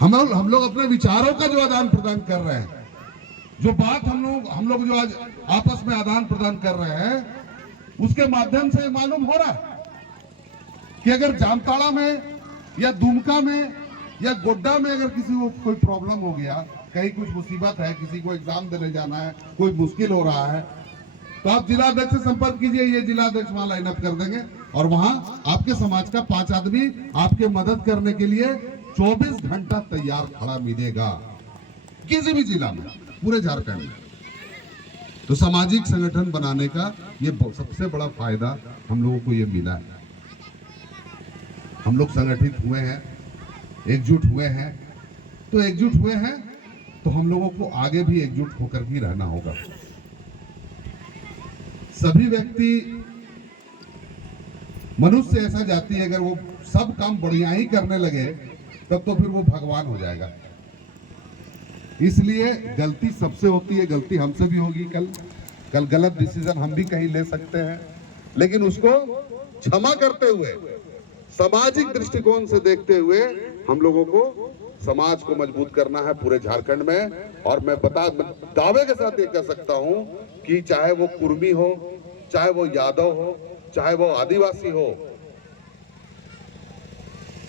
हम लोग अपने विचारों का जो आदान प्रदान कर रहे हैं, जो बात हम लोग जो आज आपस में आदान प्रदान कर रहे हैं, उसके माध्यम से मालूम हो रहा है कि अगर जामताड़ा में या दुमका में या गोड्डा में अगर किसी को कोई प्रॉब्लम हो गया, कहीं कुछ मुसीबत है, किसी को एग्जाम देने जाना है, कोई मुश्किल हो रहा है, तो आप जिलाध्यक्ष से संपर्क कीजिए, ये जिलाध्यक्ष वहां लाइन अप कर देंगे और वहां आपके समाज का 5 आदमी आपके मदद करने के लिए 24 घंटा तैयार खड़ा मिलेगा, किसी भी जिला में, पूरे झारखंड में। तो सामाजिक संगठन बनाने का ये सबसे बड़ा फायदा हम लोगों को ये मिला है। हम लोग संगठित हुए हैं, एकजुट हुए हैं, तो एकजुट हुए हैं तो हम लोगों को आगे भी एकजुट होकर ही रहना होगा। सभी व्यक्ति, मनुष्य ऐसा जाति है, अगर वो सब काम बढ़िया ही करने लगे तब तो फिर वो भगवान हो जाएगा। इसलिए गलती सबसे होती है, गलती हमसे भी होगी, कल गलत डिसीजन हम भी कहीं ले सकते हैं, लेकिन उसको क्षमा करते हुए, सामाजिक दृष्टिकोण से देखते हुए हम लोगों को समाज को मजबूत करना है पूरे झारखंड में। और मैं दावे के साथ ये कह सकता हूं कि चाहे वो कुर्मी हो, चाहे वो यादव हो, चाहे वो आदिवासी हो,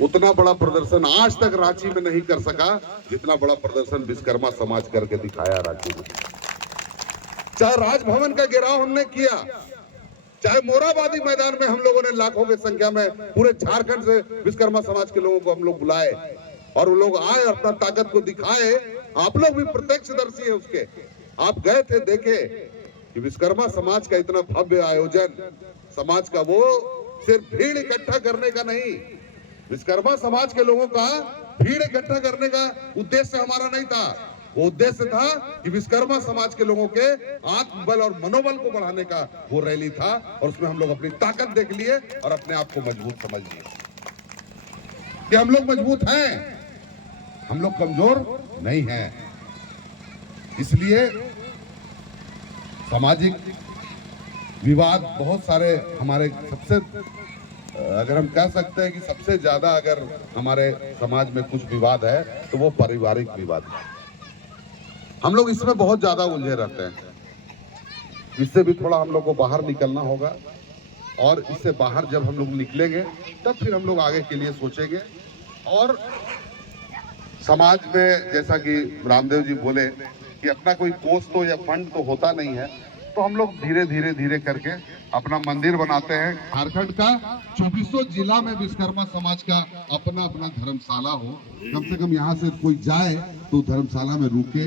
उतना बड़ा प्रदर्शन आज तक रांची में नहीं कर सका जितना बड़ा प्रदर्शन विश्वकर्मा समाज करके दिखाया रांची में। चाहे राजभवन का घेराव हमने किया, चाहे मोराबादी मैदान में हम लोगों ने लाखों की संख्या में पूरे झारखंड से विश्वकर्मा समाज के लोगों को हम लोग बुलाए और वो लोग आए, अपना ताकत को दिखाए। आप लोग भी प्रत्यक्षदर्शी हैं उसके, आप गए थे, देखे कि विश्वकर्मा समाज का इतना भव्य आयोजन, समाज का वो सिर्फ भीड़ इकट्ठा करने का नहीं, विश्वकर्मा समाज के लोगों का भीड़ इकट्ठा करने का उद्देश्य हमारा नहीं था। वो उद्देश्य था कि विश्वकर्मा समाज के लोगों के आत्मबल और मनोबल को बढ़ाने का वो रैली था, और उसमें हम लोग अपनी ताकत देख लिए और अपने आप को मजबूत समझ लिए कि हम लोग मजबूत हैं, हम लोग कमजोर नहीं हैं। इसलिए सामाजिक विवाद बहुत सारे हमारे, सबसे अगर हम कह सकते हैं कि सबसे ज्यादा अगर हमारे समाज में कुछ विवाद है तो वो पारिवारिक विवाद है। हम लोग इसमें बहुत ज्यादा उलझे रहते हैं। इससे भी थोड़ा हम लोग को बाहर निकलना होगा, और इससे बाहर जब हम लोग निकलेंगे तब फिर हम लोग आगे के लिए सोचेंगे। और समाज में जैसा कि रामदेव जी बोले कि अपना कोई कोष तो या फंड तो होता नहीं है, तो हम लोग धीरे धीरे करके अपना मंदिर बनाते हैं। झारखंड का 2400 जिला में विश्वकर्मा समाज का अपना अपना धर्मशाला हो, कम से कम यहाँ से कोई जाए तो धर्मशाला में रुके,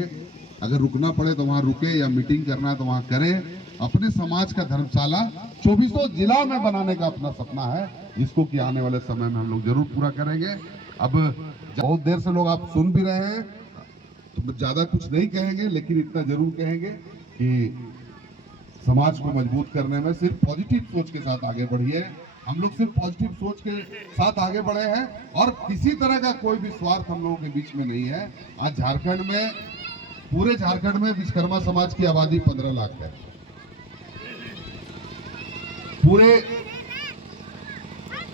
अगर रुकना पड़े तो वहाँ रुके, या मीटिंग करना है तो वहाँ करें। अपने समाज का धर्मशाला 2400 जिला में बनाने का अपना सपना है, जिसको कि आने वाले समय में हम लोग जरूर पूरा करेंगे। अब बहुत देर से लोग आप सुन भी रहे हैं, तो ज्यादा कुछ नहीं कहेंगे, लेकिन इतना जरूर कहेंगे कि समाज को मजबूत करने में सिर्फ पॉजिटिव सोच के साथ आगे बढ़िए। हम लोग सिर्फ पॉजिटिव सोच के साथ आगे बढ़े हैं और किसी तरह का कोई भी स्वार्थ हम लोगों के बीच में नहीं है। आज झारखंड में, पूरे झारखंड में विश्वकर्मा समाज की आबादी 15 लाख है। पूरे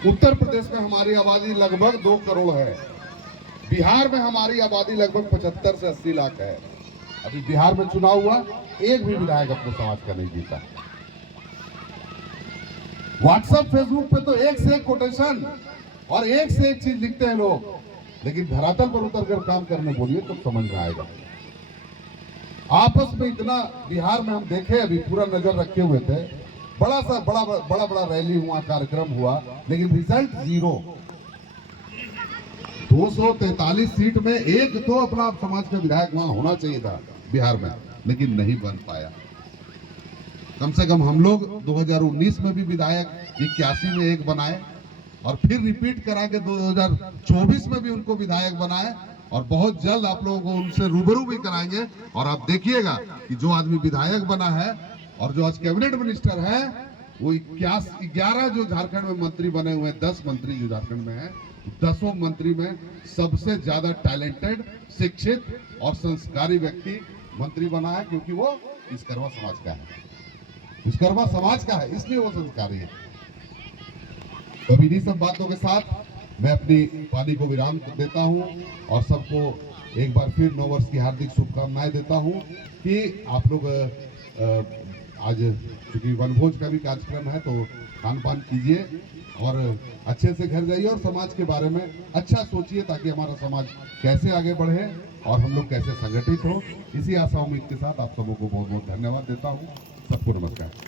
उत्तर प्रदेश में हमारी आबादी लगभग 2 करोड़ है। बिहार में हमारी आबादी लगभग 75 से 80 लाख है। अभी बिहार में चुनाव हुआ, एक भी विधायक अपने समाज का नहीं जीता। व्हाट्सएप फेसबुक पे तो एक से एक कोटेशन और एक से एक चीज लिखते हैं लोग, लेकिन धरातल पर उतरकर काम करने बोलिए तो समझ में आएगा। आपस में इतना बिहार में हम देखे, अभी पूरा नजर रखे हुए थे, बड़ा रैली हुआ, कार्यक्रम हुआ, लेकिन रिजल्ट 0। 243 सीट में एक तो अपना समाज का विधायक वहां होना चाहिए था बिहार में, लेकिन नहीं बन पाया। कम से कम हम लोग 2019 में भी विधायक 81 में एक बनाए, और फिर रिपीट करा के 2024 में भी उनको विधायक बनाए, और बहुत जल्द आप लोगों को उनसे रूबरू भी कराएंगे। और आप देखिएगा कि जो आदमी विधायक बना है और जो आज कैबिनेट मिनिस्टर है, वो 11 जो झारखंड में मंत्री बने हुए हैं, 10 मंत्री जो झारखंड में है, 10 मंत्री में सबसे ज्यादा टैलेंटेड, शिक्षित और संस्कारी व्यक्ति मंत्री बना है, क्योंकि वो विश्वकर्मा समाज का है। विश्वकर्मा समाज का है, इसलिए वो संस्कारी है। तो इन्हीं सब बातों के साथ मैं अपनी वाणी को विराम देता हूँ और सबको एक बार फिर नव वर्ष की हार्दिक शुभकामनाएं देता हूँ कि आप लोग आज चूंकि वनभोज का भी कार्यक्रम है तो खान पान कीजिए और अच्छे से घर जाइए और समाज के बारे में अच्छा सोचिए ताकि हमारा समाज कैसे आगे बढ़े और हम लोग कैसे संगठित हो। इसी आशा उम्मीद के साथ आप सबों को बहुत बहुत धन्यवाद देता हूँ। सबको नमस्कार।